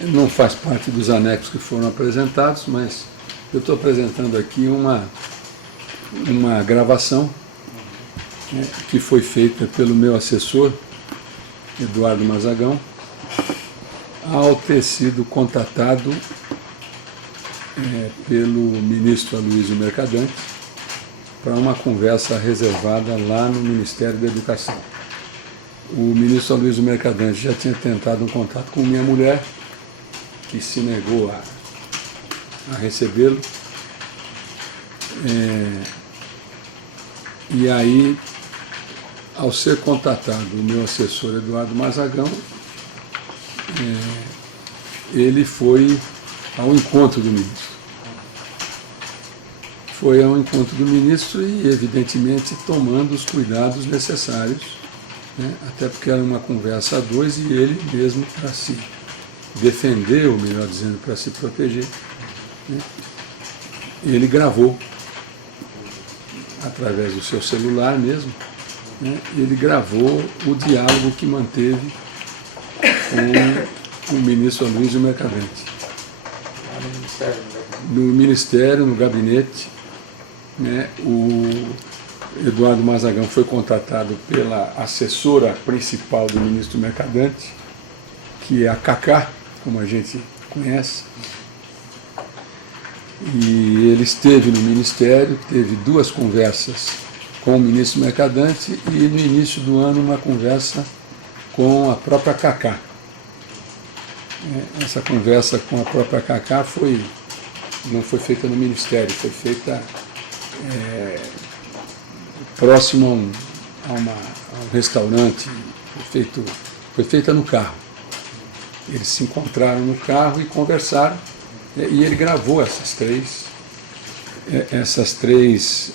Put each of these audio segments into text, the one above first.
Não faz parte dos anexos que foram apresentados, mas eu estou apresentando aqui uma gravação, né, que foi feita pelo meu assessor, Eduardo Mazagão, ao ter sido contatado pelo ministro Aloysio Mercadante para uma conversa reservada lá no Ministério da Educação. O ministro Aloysio Mercadante já tinha tentado um contato com minha mulher, que se negou a recebê-lo. E aí, ao ser contatado o meu assessor Eduardo Mazagão, ele foi ao encontro do ministro. Foi ao encontro do ministro e, evidentemente, tomando os cuidados necessários, né? Até porque era uma conversa a dois e ele mesmo, para se defender, ou melhor dizendo, para se proteger, né? Ele gravou, através do seu celular mesmo, né? Ele gravou o diálogo que manteve com o ministro Aloysio Mercadante. No Ministério, no gabinete, né? O Eduardo Mazagão foi contratado pela assessora principal do ministro Mercadante, que é a Cacá, como a gente conhece. E ele esteve no Ministério, teve duas conversas com o ministro Mercadante e, no início do ano, uma conversa com a própria Cacá. Essa conversa com a própria Cacá não foi feita no Ministério, foi feita próximo a um restaurante, foi feita no carro. Eles se encontraram no carro e conversaram, e ele gravou essas três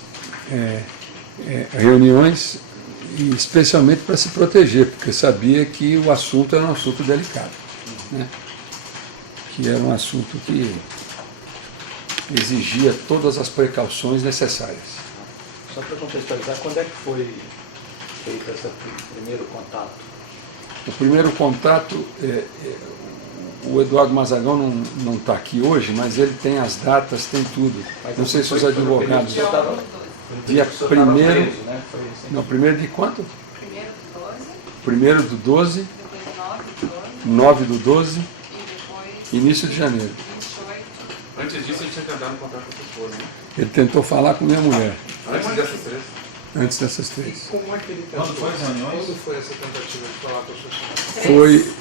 reuniões, e especialmente para se proteger, porque sabia que o assunto era um assunto delicado, né? Que era um assunto que exigia todas as precauções necessárias. Só para contextualizar, quando é que foi feito esse primeiro contato? O primeiro contato, o Eduardo Mazagão não está aqui hoje, mas ele tem as datas, tem tudo. Não sei se os advogados... Dia 1º... Não, 1º de quanto? 1º do 12. 9 do 12. Início de janeiro. Antes disso, ele tinha tentado contato com a sua esposa, né? Ele tentou falar com minha mulher. Antes dessas três? Antes dessas três. E como é que ele tentou? Quando foi as reuniões? Quando foi essa tentativa de falar com a sua esposa?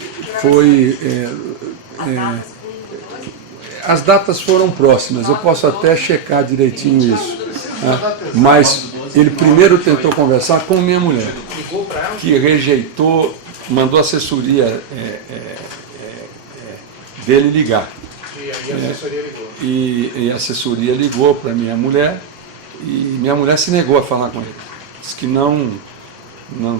As datas foram próximas, eu posso até checar direitinho isso. Tá? Mas ele primeiro tentou conversar com minha mulher, que rejeitou, mandou a assessoria dele ligar. E a assessoria ligou. E a assessoria ligou para minha mulher, e minha mulher se negou a falar com ele. Disse que não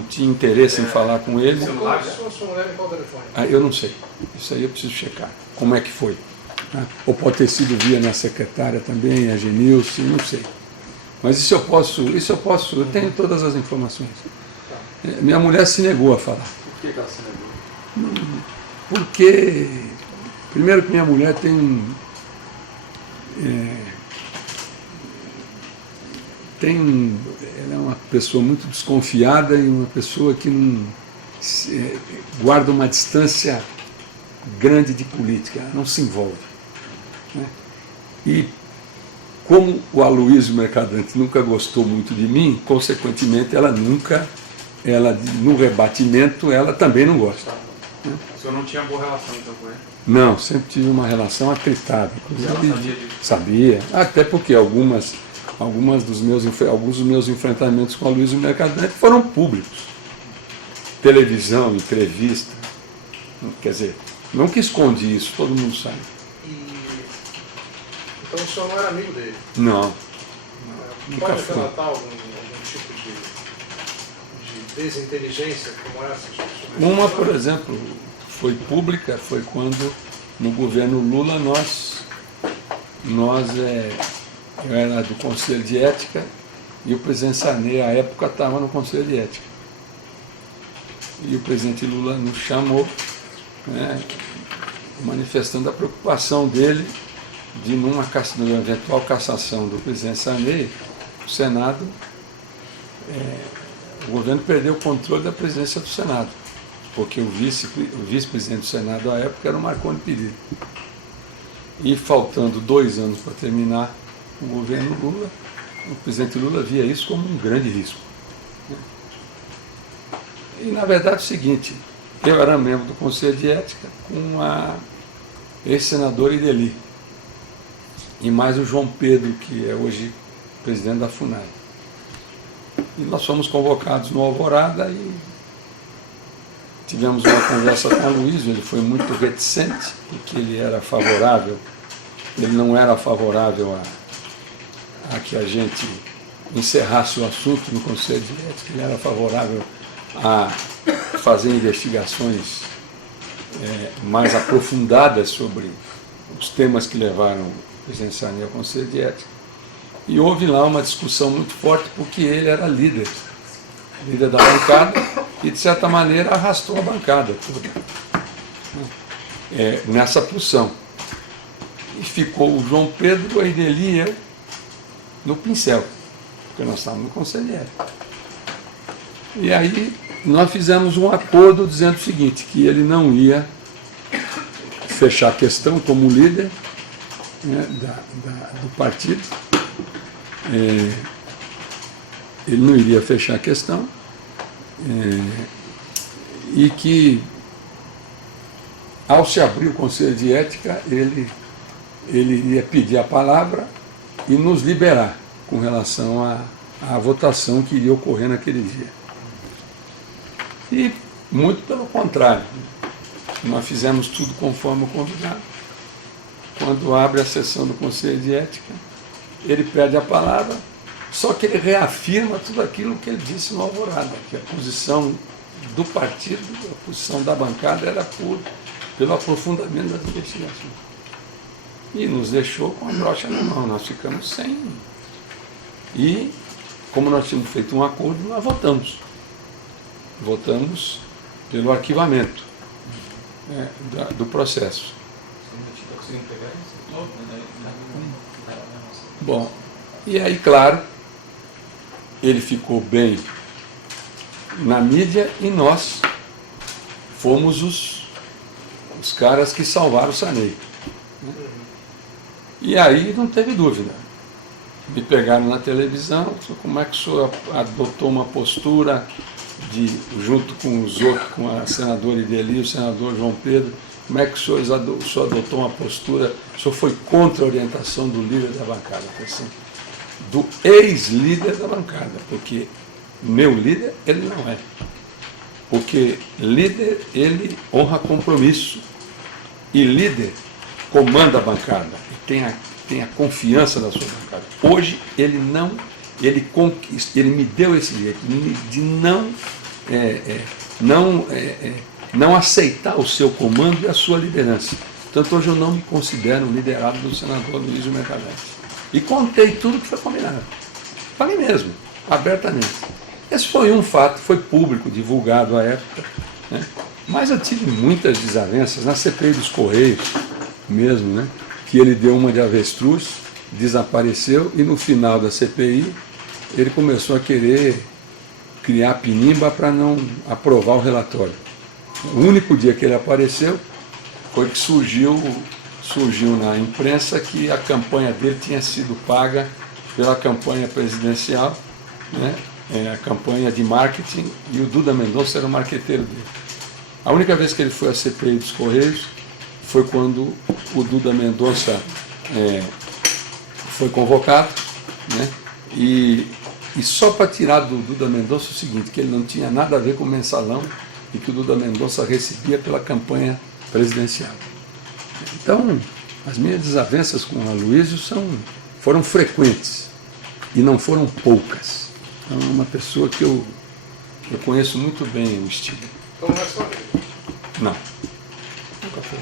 tinha interesse em falar com ele. Sua mulher em qual telefone? Eu não sei. Isso aí eu preciso checar. Como é que foi? Tá? Ou pode ter sido via minha secretária também, a Genilce, não sei. Mas isso eu posso, eu tenho todas as informações. Minha mulher se negou a falar. Por que ela se negou? Porque, primeiro que minha mulher ela é uma pessoa muito desconfiada e uma pessoa que guarda uma distância grande de política, ela não se envolve, né? E como o Aloysio Mercadante nunca gostou muito de mim, consequentemente no rebatimento ela também não gosta. O senhor não tinha boa relação então com ele? Não, sempre tive uma relação atritada. Ela sabia disso? Sabia, até porque alguns dos meus enfrentamentos com o Aloysio Mercadante foram públicos. Televisão, entrevista, quer dizer, não que esconde isso, todo mundo sabe. Então o senhor não era amigo dele? Não. Nunca Pode fui. relatar algum tipo de desinteligência como essa? Uma, por exemplo, foi pública, foi quando no governo Lula eu era do Conselho de Ética e o presidente Sarney, à época, estava no Conselho de Ética. E o presidente Lula nos chamou né, manifestando a preocupação dele de, numa eventual cassação do presidente Sarney, o Senado, o governo perdeu o controle da presidência do Senado, porque o vice-presidente do Senado à época era o Marconi Perillo. E faltando 2 anos para terminar o governo Lula, o presidente Lula via isso como um grande risco. E, na verdade, é o seguinte, eu era membro do Conselho de Ética com a ex-senadora Ideli, e mais o João Pedro, que é hoje presidente da FUNAI. E nós fomos convocados no Alvorada e tivemos uma conversa com o Luiz. Ele foi muito reticente, porque ele era favorável, ele não era favorável a que a gente encerrasse o assunto no Conselho de Ética, ele era favorável a fazer investigações mais aprofundadas sobre os temas que levaram o presidente Sarney ao Conselho de Ética. E houve lá uma discussão muito forte, porque ele era líder da bancada, e de certa maneira arrastou a bancada toda nessa pulsão. E ficou o João Pedro, a Ideli e eu no pincel, porque nós estávamos no Conselho de Ética. E aí nós fizemos um acordo dizendo o seguinte, que ele não ia fechar a questão como líder, né, do partido, ele não iria fechar a questão, e que, ao se abrir o Conselho de Ética, ele iria pedir a palavra e nos liberar com relação à votação que iria ocorrer naquele dia. E, muito pelo contrário, nós fizemos tudo conforme o combinado. Quando abre a sessão do Conselho de Ética, ele pede a palavra, só que ele reafirma tudo aquilo que ele disse no Alvorada, que a posição do partido, a posição da bancada era pelo aprofundamento das investigações. E nos deixou com a brocha na mão, nós ficamos sem. E, como nós tínhamos feito um acordo, nós votamos. Votamos pelo arquivamento do processo. Bom, e aí, claro, ele ficou bem na mídia e nós fomos os caras que salvaram o Sarney. E aí não teve dúvida. Me pegaram na televisão, como é que o senhor adotou uma postura junto com os outros, com a senadora Ideli e o senador João Pedro, como é que o senhor adotou uma postura, o senhor foi contra a orientação do líder da bancada, assim, do ex-líder da bancada, porque meu líder, ele não é. Porque líder, ele honra compromisso, e líder comanda a bancada, e tem a confiança da sua bancada. Hoje, ele me deu esse direito de não aceitar o seu comando e a sua liderança. Portanto, hoje eu não me considero liderado do senador Luiz Mercadante. E contei tudo que foi combinado. Falei mesmo, abertamente. Esse foi um fato, foi público, divulgado à época, né? Mas eu tive muitas desavenças na CPI dos Correios mesmo, né? Que ele deu uma de avestruz, desapareceu, e no final da CPI ele começou a querer criar pinimba para não aprovar o relatório. O único dia que ele apareceu foi que surgiu na imprensa que a campanha dele tinha sido paga pela campanha presidencial, né? A campanha de marketing, e o Duda Mendonça era o marqueteiro dele. A única vez que ele foi à CPI dos Correios foi quando o Duda Mendonça foi convocado, né? E só para tirar do Duda Mendonça o seguinte, que ele não tinha nada a ver com o mensalão e que o Duda Mendonça recebia pela campanha presidencial. Então, as minhas desavenças com o Aloysio foram frequentes e não foram poucas. Então, é uma pessoa que eu conheço muito bem o estilo. Então não é só ele. Não, nunca foi.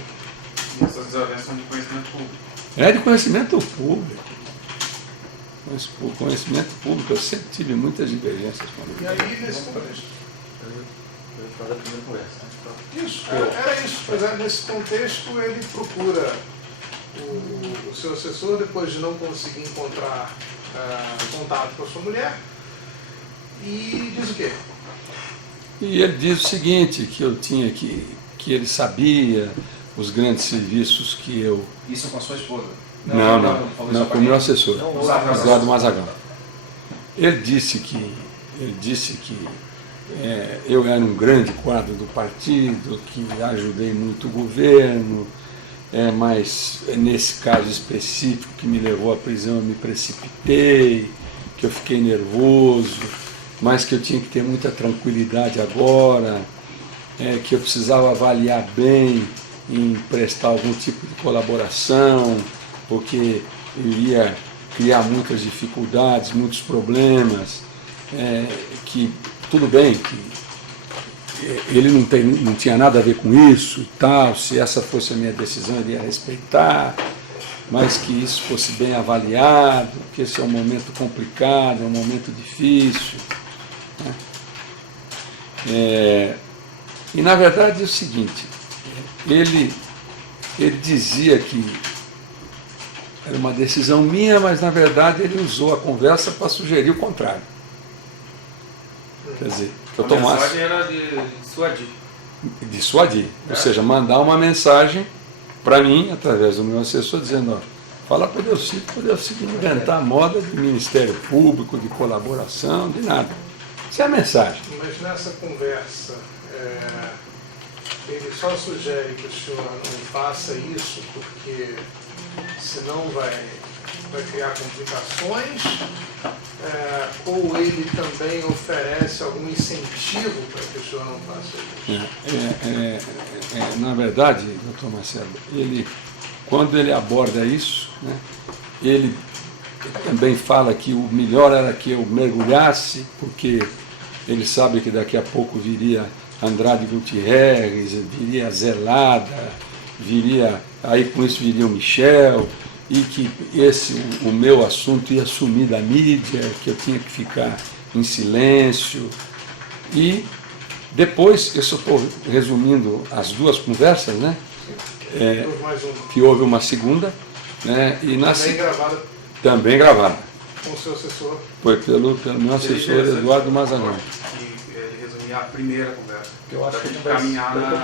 E essas desavenças são de conhecimento público. É de conhecimento público. Conhecimento público, eu sempre tive muitas divergências com ele. E aí, nesse contexto, Eu vou falar da primeira conversa. Isso, era isso. Pois é, nesse contexto ele procura o seu assessor, depois de não conseguir encontrar contato com a sua mulher, e diz o quê? E ele diz o seguinte, que eu tinha que ele sabia os grandes serviços que eu... Isso com a sua esposa? Não, com o meu assessor, Eduardo Mazagão. Ele disse que eu era um grande quadro do partido, que ajudei muito o governo, mas nesse caso específico que me levou à prisão eu me precipitei, que eu fiquei nervoso, mas que eu tinha que ter muita tranquilidade agora, que eu precisava avaliar bem em prestar algum tipo de colaboração, porque eu iria criar muitas dificuldades, muitos problemas, que tudo bem, que ele não tinha nada a ver com isso e tal, se essa fosse a minha decisão, ele ia respeitar, mas que isso fosse bem avaliado, que esse é um momento complicado, é um momento difícil. E na verdade é o seguinte, ele dizia que era uma decisão minha, mas na verdade ele usou a conversa para sugerir o contrário. Quer dizer, que eu tomasse... A mensagem era de dissuadir. Dissuadir, ou seja, mandar uma mensagem para mim, através do meu assessor, dizendo, ó, fala para o Delcídio não inventar moda de Ministério Público, de colaboração, de nada. Essa é a mensagem. Mas nessa conversa, ele só sugere que o senhor não faça isso porque senão vai criar complicações, ou ele também oferece algum incentivo para que o senhor não faça isso? Na verdade, doutor Marcelo, quando ele aborda isso, né, ele também fala que o melhor era que eu mergulhasse, porque ele sabe que daqui a pouco viria Andrade Gutierrez, viria Zelada, aí com isso viria o Michel, e que o meu assunto ia sumir da mídia, que eu tinha que ficar em silêncio. E depois, eu só estou resumindo as duas conversas, né? Houve mais uma. Que houve uma segunda, né? E também gravada. Com o seu assessor. Foi pelo meu assessor Eduardo Mazagão. Ele resumia a primeira conversa. Eu acho que eu estou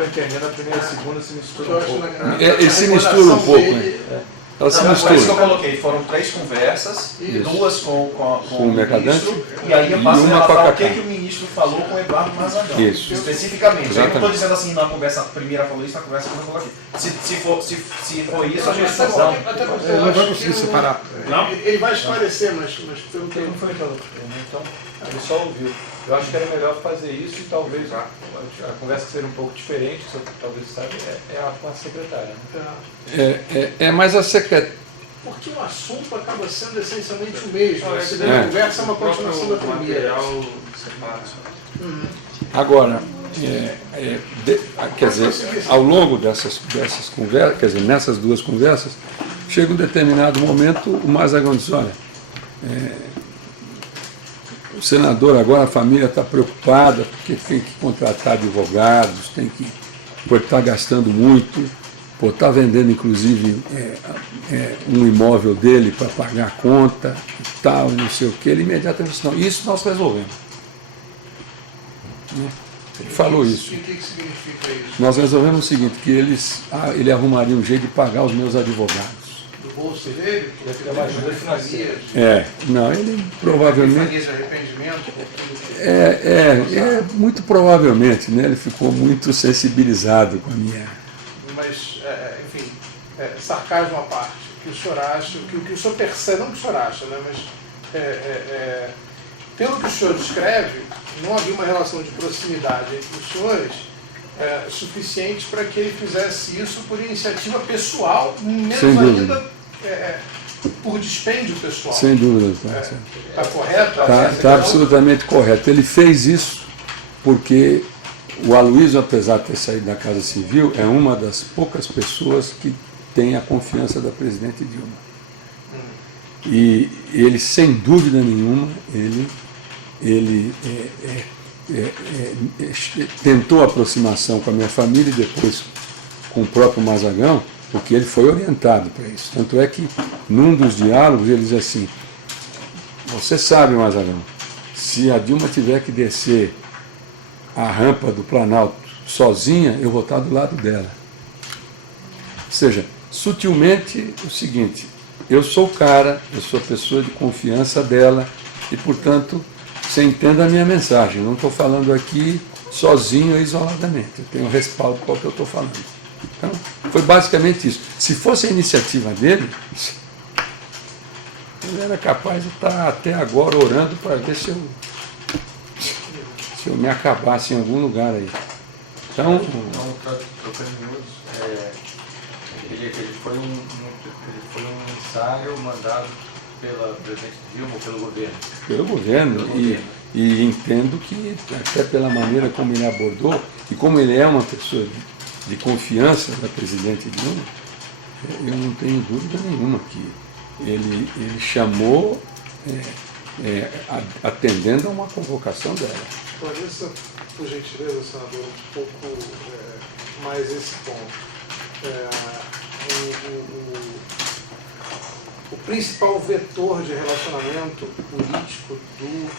entendendo, a primeira e a segunda se mistura um pouco. Ele se mistura um pouco, né? Ela se Não, mistura. é isso que eu coloquei, foram 3 conversas, Isso. 2 com o Mercadante, ministro, e aí eu e passei uma a com a falar o Cacá. que o ministro falou com o Eduardo Mazagão. Isso. Especificamente. Eu não Exatamente. estou dizendo assim, na conversa primeira falou isso, na conversa segunda falou aqui. Se for isso, a gente Até porque eu Ele não vai acho conseguir que separar. ele vai esclarecer, mas pelo que Ele não foi então, ele só ouviu. Eu acho que era melhor fazer isso e talvez a conversa seja um pouco diferente, você talvez saiba, com a secretária. Né? Mas a secretária... Porque o assunto acaba sendo essencialmente o mesmo. A É. conversa é uma continuação da primeira. material separa. Agora, quer dizer, ao longo dessas conversas, quer dizer, nessas duas conversas, chega um determinado momento, o Mazagão diz, olha, o senador agora, a família está preocupada, porque tem que contratar advogados, pode estar gastando muito, está vendendo inclusive um imóvel dele para pagar a conta e tal, não sei o que, ele imediatamente disse, não, isso nós resolvemos. Ele falou isso. E o que significa isso? Nós resolvemos o seguinte, que ele arrumaria um jeito de pagar os meus advogados. Do bolso dele? Ele fica mais ajuda financeira. Não, ele provavelmente... De arrependimento por tudo que muito provavelmente, né? Ele ficou muito sensibilizado com a minha... Mas, enfim, sarcasmo à parte, o que o senhor acha, o que o senhor percebe, não o que o senhor acha, né, mas pelo que o senhor descreve, não havia uma relação de proximidade entre os senhores suficiente para que ele fizesse isso por iniciativa pessoal, menos Sem dúvida. ainda por dispêndio pessoal. Sem dúvida. Está correto? Está absolutamente correto. Ele fez isso porque o Aloysio, apesar de ter saído da Casa Civil, é uma das poucas pessoas que tem a confiança da presidente Dilma. E ele, sem dúvida nenhuma, tentou aproximação com a minha família e depois com o próprio Mazagão, porque ele foi orientado para isso. Tanto é que, num dos diálogos, ele diz assim: você sabe, Mazagão, se a Dilma tiver que descer a rampa do Planalto sozinha, eu vou estar do lado dela. Ou seja, sutilmente o seguinte: eu sou o cara, eu sou a pessoa de confiança dela e, portanto, você entenda a minha mensagem. Eu não estou falando aqui sozinho e isoladamente. Eu tenho respaldo para o que eu estou falando. Então, foi basicamente isso. Se fosse a iniciativa dele, ele era capaz de estar até agora orando para ver se eu me acabasse em algum lugar aí. Então, ele foi um ensaio mandado pela presidente Dilma ou pelo governo? Pelo governo. E entendo que, até pela maneira como ele abordou, e como ele é uma pessoa de confiança da presidente Dilma, eu não tenho dúvida nenhuma que ele chamou atendendo a uma convocação dela. Clarissa, por gentileza, senador, um pouco mais esse ponto. O principal vetor de relacionamento político do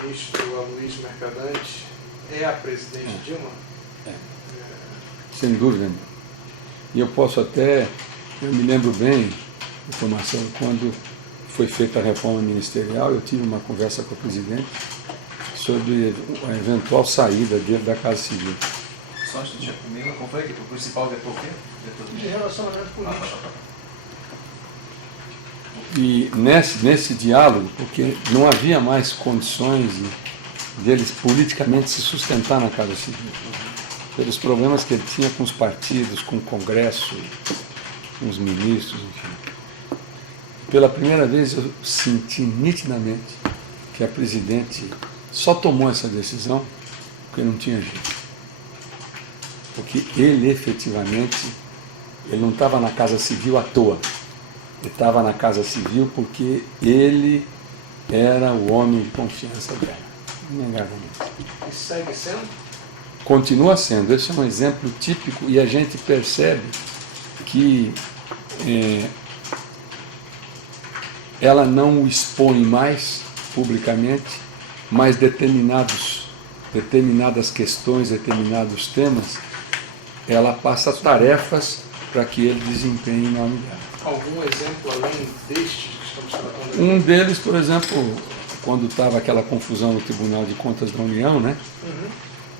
ministro Aloysio Mercadante é a presidente Dilma? Sem dúvida nenhuma. E eu posso até, eu me lembro bem, informação, quando foi feita a reforma ministerial, eu tive uma conversa com o presidente sobre a eventual saída dele da Casa Civil. Só antes de comigo, qual foi o principal vetor o quê? De relacionamento político. E nesse diálogo, porque não havia mais condições deles politicamente se sustentar na Casa Civil, pelos problemas que ele tinha com os partidos, com o Congresso, com os ministros, enfim. Pela primeira vez eu senti nitidamente que a presidente só tomou essa decisão porque não tinha jeito. Porque ele efetivamente, ele não estava na Casa Civil à toa. Ele estava na Casa Civil porque ele era o homem de confiança dela. Inegavelmente. E segue sendo? Continua sendo. Esse é um exemplo típico e a gente percebe que ela não o expõe mais publicamente, mas determinadas questões, determinados temas, ela passa tarefas para que ele desempenhe em nome dela. Algum exemplo além deste que estamos tratando aqui? Um deles, por exemplo, quando estava aquela confusão no Tribunal de Contas da União, né?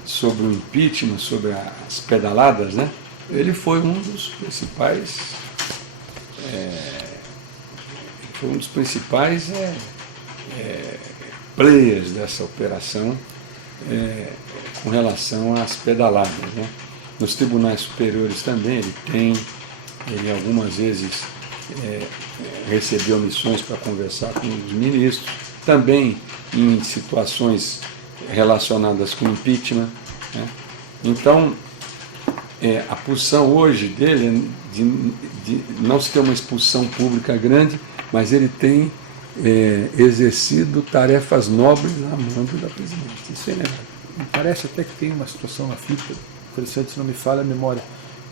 Sobre o impeachment, sobre as pedaladas, né? Ele foi um dos principais players dessa operação com relação às pedaladas, né? Nos tribunais superiores também ele algumas vezes recebeu missões para conversar com os ministros, também em situações relacionadas com impeachment, né? Então, a posição hoje dele é de não se ter uma expulsão pública grande, mas ele tem exercido tarefas nobres a mando da presidente. Isso é inegável. Me parece até que tem uma situação na FIPA, interessante, se não me falha a memória,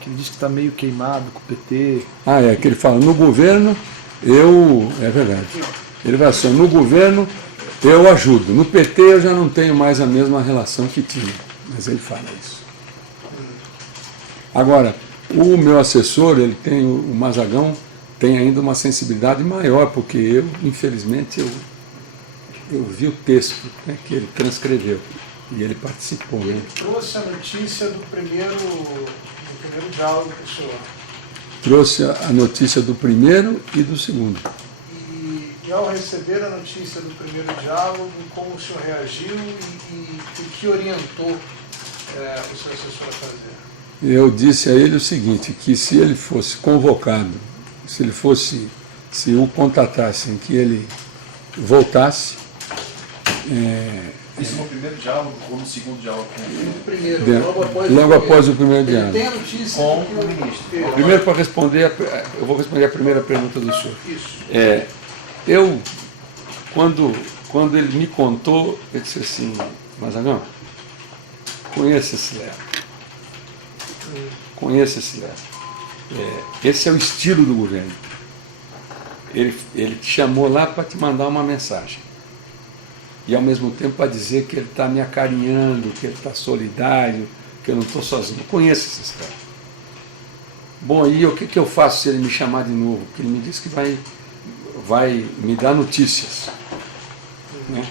que ele diz que está meio queimado com o PT. Que ele fala, no governo, é verdade. Ele vai assim, no governo eu ajudo, no PT eu já não tenho mais a mesma relação que tinha, mas ele fala isso. Agora, o meu assessor, o Mazagão, tem ainda uma sensibilidade maior, porque eu, infelizmente, eu vi o texto, né, que ele transcreveu, e ele participou. Ele trouxe a notícia do primeiro diálogo com o senhor. Trouxe a notícia do primeiro e do segundo. E ao receber a notícia do primeiro diálogo, como o senhor reagiu e o que orientou o seu assessor a fazer? Eu disse a ele o seguinte, que se ele fosse convocado, se o contatassem, que ele voltasse. Isso no primeiro diálogo ou no segundo diálogo? No primeiro, logo após o primeiro diálogo. Tem a notícia com o ministro. Primeiro, para responder, eu vou responder a primeira pergunta do senhor. Isso. Quando ele me contou, eu disse assim, Mazagão, conheço esse Léo. Conheço esse Léo. Esse é o estilo do governo. Ele te chamou lá para te mandar uma mensagem. E ao mesmo tempo para dizer que ele está me acarinhando, que ele está solidário, que eu não estou sozinho. Eu conheço esses caras. Bom, e o que eu faço se ele me chamar de novo? Porque ele me disse que vai me dar notícias. Né?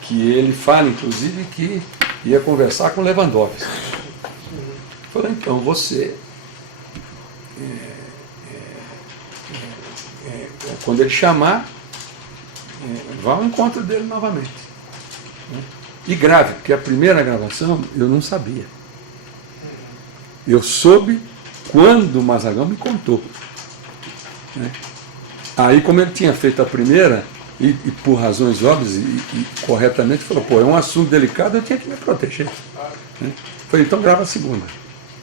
Que ele fala, inclusive, que ia conversar com Lewandowski. Eu falei, então você, quando ele chamar, vá ao encontro dele novamente. Né? E grave, porque a primeira gravação eu não sabia. Eu soube quando o Mazaghão me contou. Né? Aí, como ele tinha feito a primeira, e por razões óbvias e corretamente, falou, pô, é um assunto delicado, eu tinha que me proteger. Né? Falei, então grava a segunda.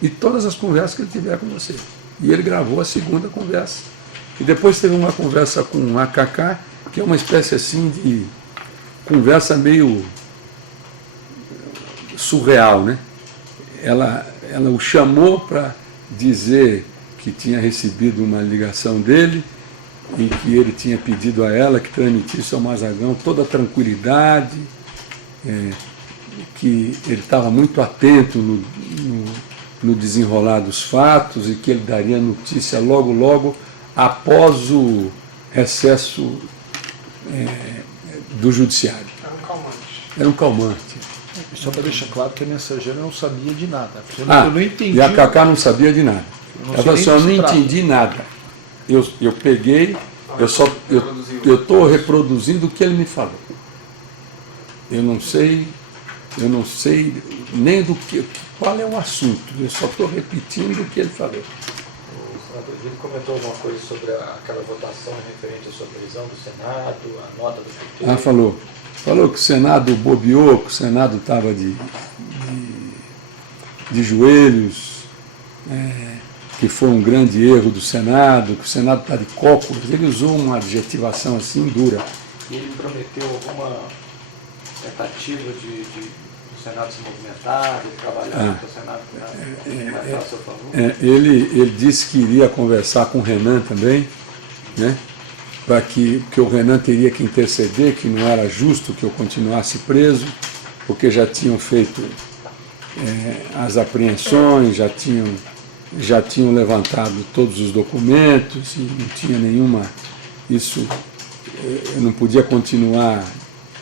E todas as conversas que ele tiver com você. E ele gravou a segunda conversa. E depois teve uma conversa com o AKK, que é uma espécie assim de conversa meio surreal, né? Ela o chamou para dizer que tinha recebido uma ligação dele e que ele tinha pedido a ela que transmitisse ao Mazaghão toda a tranquilidade, que ele estava muito atento no desenrolar dos fatos e que ele daria notícia logo após o recesso do judiciário. Era um calmante. Era um calmante. E só para deixar claro que a mensageira não sabia de nada. Eu não entendi. E a Cacá não sabia de nada. Ela falou assim, eu não entendi nada. Eu peguei, eu estou reproduzindo o que ele me falou. Eu não sei nem qual é o assunto, eu só estou repetindo o que ele falou. O senador Gil comentou alguma coisa sobre aquela votação referente à sua prisão do Senado, a nota do PT? Ah, falou que o Senado bobeou, que o Senado estava de joelhos, que foi um grande erro do Senado, que o Senado está de cócoras. Ele usou uma adjetivação assim dura. E ele prometeu alguma tentativa do Senado se movimentar, de trabalhar para o Senado movimentar a seu favor? Ele disse que iria conversar com o Renan também, né? Porque o Renan teria que interceder, que não era justo que eu continuasse preso, porque já tinham feito as apreensões, já tinham levantado todos os documentos e não tinha nenhuma... eu não podia continuar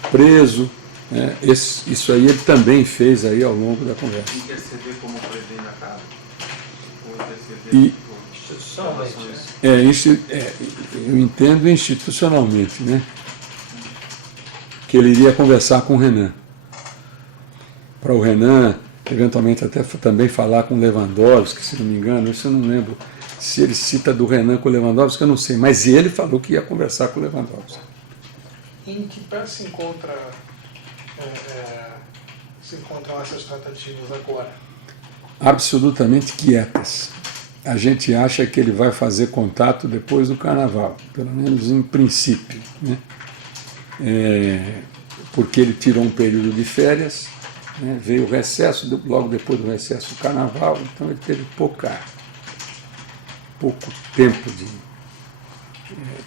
preso. Isso aí ele também fez aí ao longo da conversa. Interceder como presidente da casa? Ou interceder eu entendo institucionalmente, né? Que ele iria conversar com o Renan. Para o Renan, eventualmente até também falar com o Lewandowski, se não me engano, isso eu não lembro. Se ele cita do Renan com o Lewandowski, eu não sei, mas ele falou que ia conversar com o Lewandowski. Em que pé se encontram essas tratativas agora? Absolutamente quietas. A gente acha que ele vai fazer contato depois do Carnaval, pelo menos em princípio, né? Porque ele tirou um período de férias, né? Veio o recesso, logo depois do recesso do Carnaval, então ele teve pouco tempo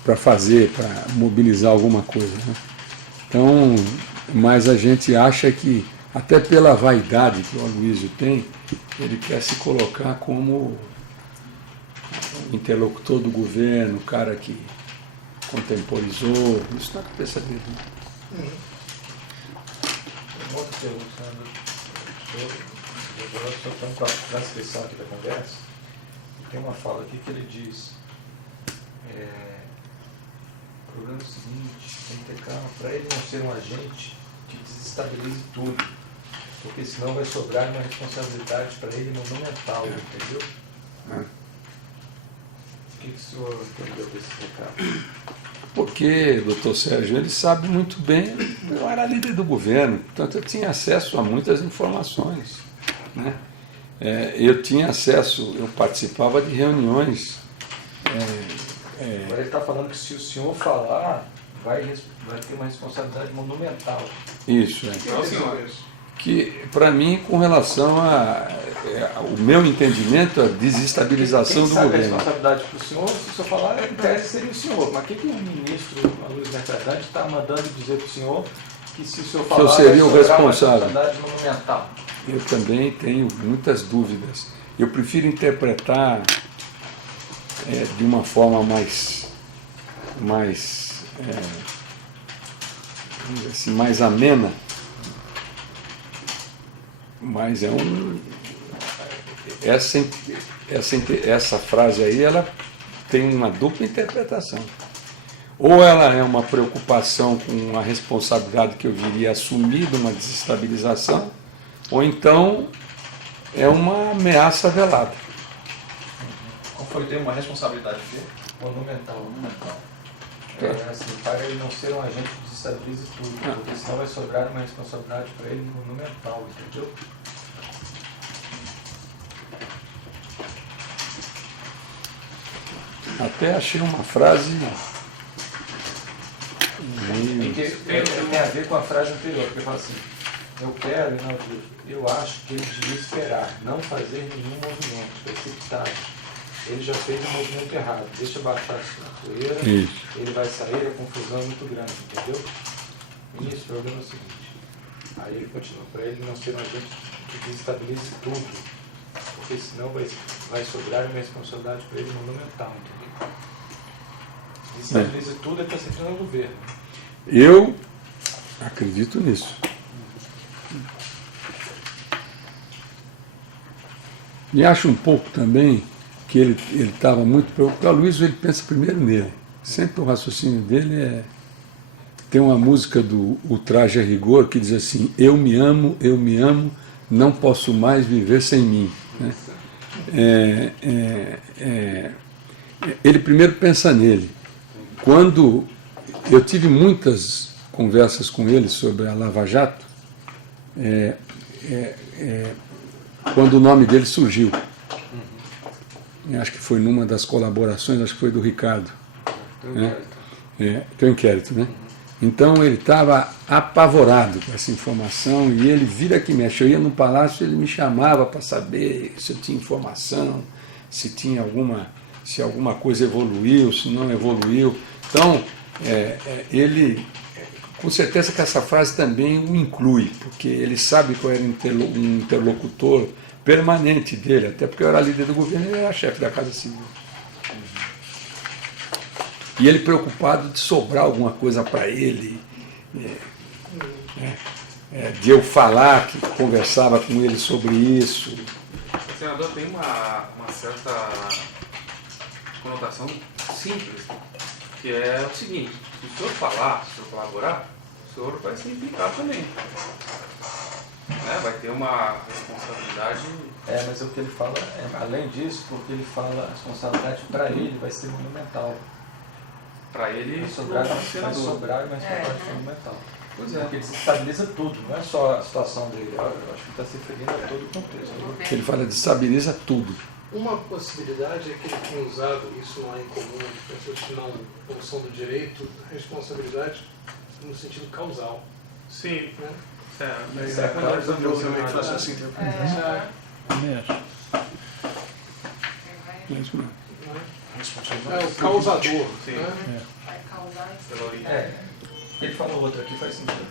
para fazer, para mobilizar alguma coisa, né? Então, mas a gente acha que, até pela vaidade que o Aloysio tem, ele quer se colocar como interlocutor do governo, o cara que contemporizou. Isso está na cabeça dele. Né? Uma outra pergunta, senador. Agora só estamos com a transcrição aqui da conversa. Tem uma fala aqui que ele diz: o problema é o seguinte, tem que ter calma, para ele não ser um agente que desestabilize tudo, porque senão vai sobrar uma responsabilidade para ele monumental, entendeu? O que o senhor entendeu desse recado? Porque, doutor Sérgio, ele sabe muito bem, eu era líder do governo, portanto eu tinha acesso a muitas informações, né? Eu tinha acesso, eu participava de reuniões. Agora ele está falando que se o senhor falar, vai ter uma responsabilidade monumental. Isso, Então, senhor, que, para mim, com relação o meu entendimento, a desestabilização quem do sabe governo. a responsabilidade para o senhor, se o senhor falar, em tese seria o senhor. Mas o que o ministro, a luz da verdade, está mandando dizer para o senhor que se o senhor falar, eu seria o vai sobrar uma responsável? responsabilidade monumental? Eu também tenho muitas dúvidas. Eu prefiro interpretar de uma forma mais assim, mais amena, mas essa frase aí, ela tem uma dupla interpretação. Ou ela é uma preocupação com a responsabilidade que eu viria a assumir de uma desestabilização, ou então é uma ameaça velada. Qual foi o termo? Uma responsabilidade Monumental. Assim, para ele não ser um agente que desestabilize tudo, porque senão vai sobrar uma responsabilidade para ele monumental, entendeu? Até achei uma frase Tem a ver com a frase anterior, porque fala assim, eu quero, eu acho que ele devia esperar, não fazer nenhum movimento precipitado. Ele já fez um movimento errado, deixa baixar a poeira, ele vai sair, a confusão é muito grande, entendeu? Ministro, o problema é o seguinte, aí ele continua, para ele não ser um agente que desestabilize tudo, porque senão vai sobrar uma responsabilidade para ele monumental, entendeu? Desestabilize tudo, ele está sempre no governo. Eu acredito nisso. E acho um pouco também que ele estava muito preocupado. O Luiz, ele pensa primeiro nele. Sempre o raciocínio dele Tem uma música do Ultraje a Rigor que diz assim: eu me amo, não posso mais viver sem mim. Né? Ele primeiro pensa nele. Quando eu tive muitas conversas com ele sobre a Lava Jato, quando o nome dele surgiu. Acho que foi numa das colaborações, acho que foi do Ricardo. Teu inquérito, né? Então ele estava apavorado com essa informação e ele vira que mexe. Eu ia no palácio, ele me chamava para saber se eu tinha informação, se alguma coisa evoluiu, se não evoluiu. Então, ele, com certeza que essa frase também o inclui, porque ele sabe que eu era um interlocutor permanente dele, até porque eu era líder do governo e ele era chefe da Casa Civil. E ele preocupado de sobrar alguma coisa para ele, de eu falar que conversava com ele sobre isso. O senador tem uma certa conotação simples, que é o seguinte: se o senhor falar, se o senhor colaborar, o senhor vai se implicar também. Vai ter uma responsabilidade. Mas o que ele fala, além disso, porque ele fala a responsabilidade para ele vai ser monumental. Para ele, vai sobrar uma responsabilidade monumental. Pois é. Porque ele desestabiliza tudo, não é só a situação dele. Eu acho que está se referindo a todo o contexto. Ele fala desestabiliza tudo. Uma possibilidade é que ele tenha usado, isso não é incomum, pessoas que não são do direito, responsabilidade no sentido causal. Sim. Né? Mas É, quando nós eu vamos também faço assim. É o causador. Sim. Né? Vai causar Ele falou outra aqui, faz sentido.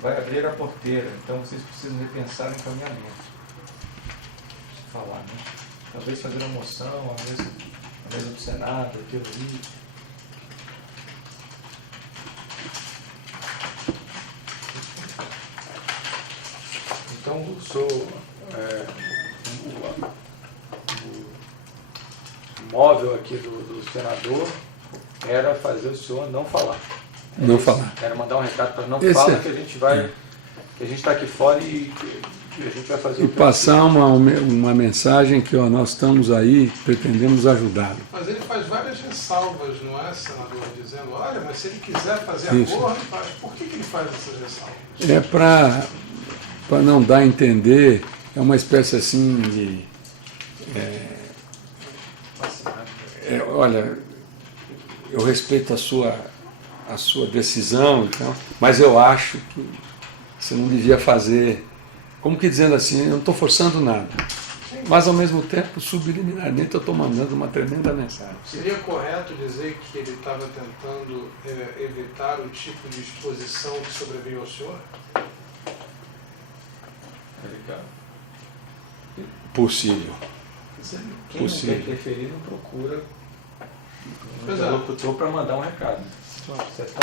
Vai abrir a porteira, então vocês precisam repensar o encaminhamento. Falar, né? Talvez fazer uma moção, a mesa do Senado, aquilo ali. Então, o móvel aqui do senador era fazer o senhor não falar. Não falar. Era mandar um recado para não falar que a gente vai, que a gente está aqui fora e a gente vai fazer E passar uma mensagem que nós estamos aí, pretendemos ajudá-lo. Mas ele faz várias ressalvas, não é, senador? Dizendo, olha, mas se ele quiser fazer Isso. acordo, faz. Por que ele faz essas ressalvas? É para não dar a entender, é uma espécie assim de... olha, eu respeito a sua decisão, então, mas eu acho que você não devia fazer como que dizendo assim, eu não estou forçando nada. Mas, ao mesmo tempo, subliminarmente, eu estou mandando uma tremenda mensagem. Seria correto dizer que ele estava tentando evitar o tipo de exposição que sobreveio ao senhor? Possível. Quem não Possível. quer interferir não procura um Pois é. interlocutor para mandar um recado. Isso é tão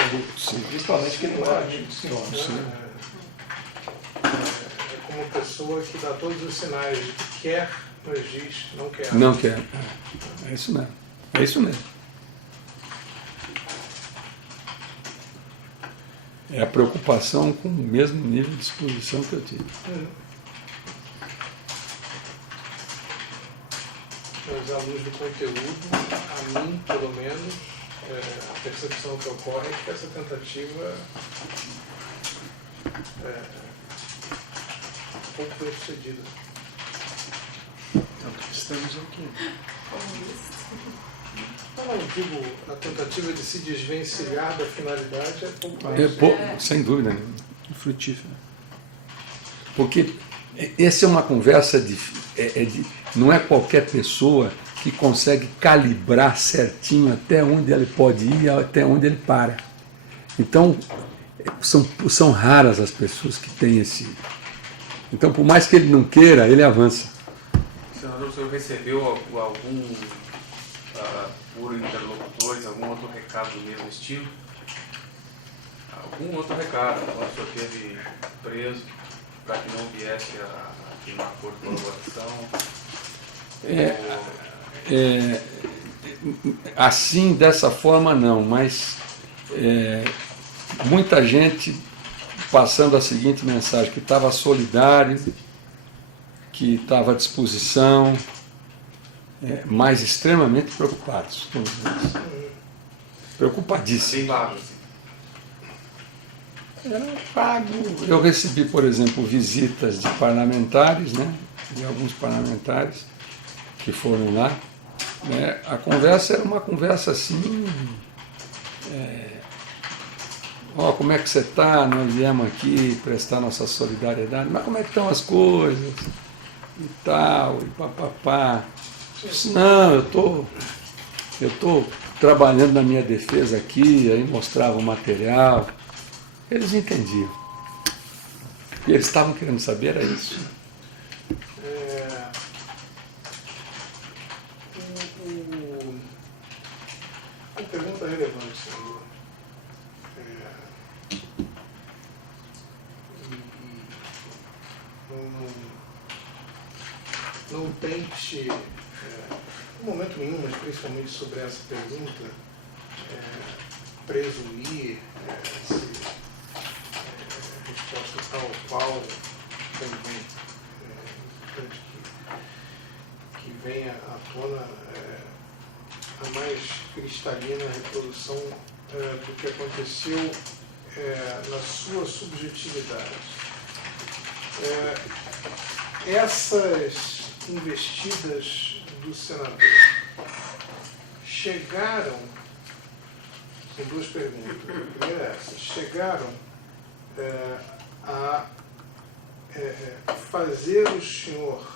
principalmente que ele não é amigo do senhor. Né? É como pessoa que dá todos os sinais de que quer, mas diz não quer. Não quero. É isso mesmo. É isso mesmo. É a preocupação com o mesmo nível de exposição que eu tive. Mas à luz do conteúdo, a mim, pelo menos, a percepção que ocorre é que essa tentativa é pouco bem sucedida. Estamos aqui. Não, digo, a tentativa de se desvencilhar da finalidade é pouco bem É, sucedida. sem dúvida nenhuma. Frutífero. Porque essa é uma conversa não é qualquer pessoa que consegue calibrar certinho até onde ele pode ir e até onde ele para. Então, são raras as pessoas que têm esse... Então, por mais que ele não queira, ele avança. Senador, o senhor recebeu algum, por interlocutores, algum outro recado do mesmo estilo? Algum outro recado, quando o senhor esteve preso, para que não viesse a um acordo de colaboração? Assim, dessa forma, não, mas muita gente passando a seguinte mensagem, que estava solidário, que estava à disposição, mas extremamente preocupados com isso. Preocupadíssimos. Bem vago, assim. Era pago. Eu recebi, por exemplo, visitas de parlamentares, né, de alguns parlamentares que foram lá. Né. A conversa era uma conversa assim... como é que você está? Nós viemos aqui prestar nossa solidariedade, mas como é que estão as coisas? E tal, e papapá. Eu disse, não, eu estou trabalhando na minha defesa aqui, aí mostrava o material. Eles entendiam. E eles estavam querendo saber, era isso. Uma pergunta relevante, senador. Não tente, em momento nenhum, mas principalmente sobre essa pergunta, presumir se resposta tal qual convém. É importante que venha à tona a mais cristalina reprodução do que aconteceu na sua subjetividade. Essas investidas do senador chegaram, são duas perguntas, a primeira é essa, chegaram a fazer o senhor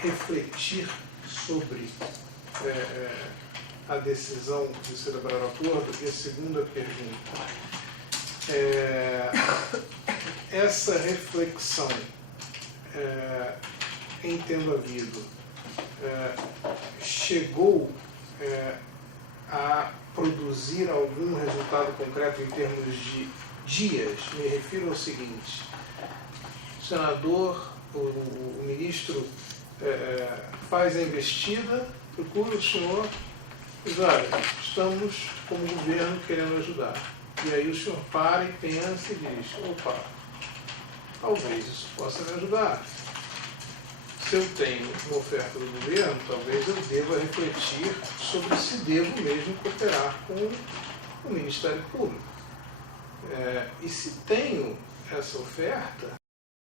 refletir sobre a decisão de celebrar o acordo? E a segunda pergunta, essa reflexão, em tendo havido, chegou a produzir algum resultado concreto em termos de dias? Me refiro ao seguinte: o senador, o ministro faz a investida, procura o senhor e diz, olha, estamos como governo querendo ajudar. E aí o senhor para e pensa e diz, opa, talvez isso possa me ajudar. Se eu tenho uma oferta do governo, talvez eu deva refletir sobre se devo mesmo cooperar com o Ministério Público. E se tenho essa oferta,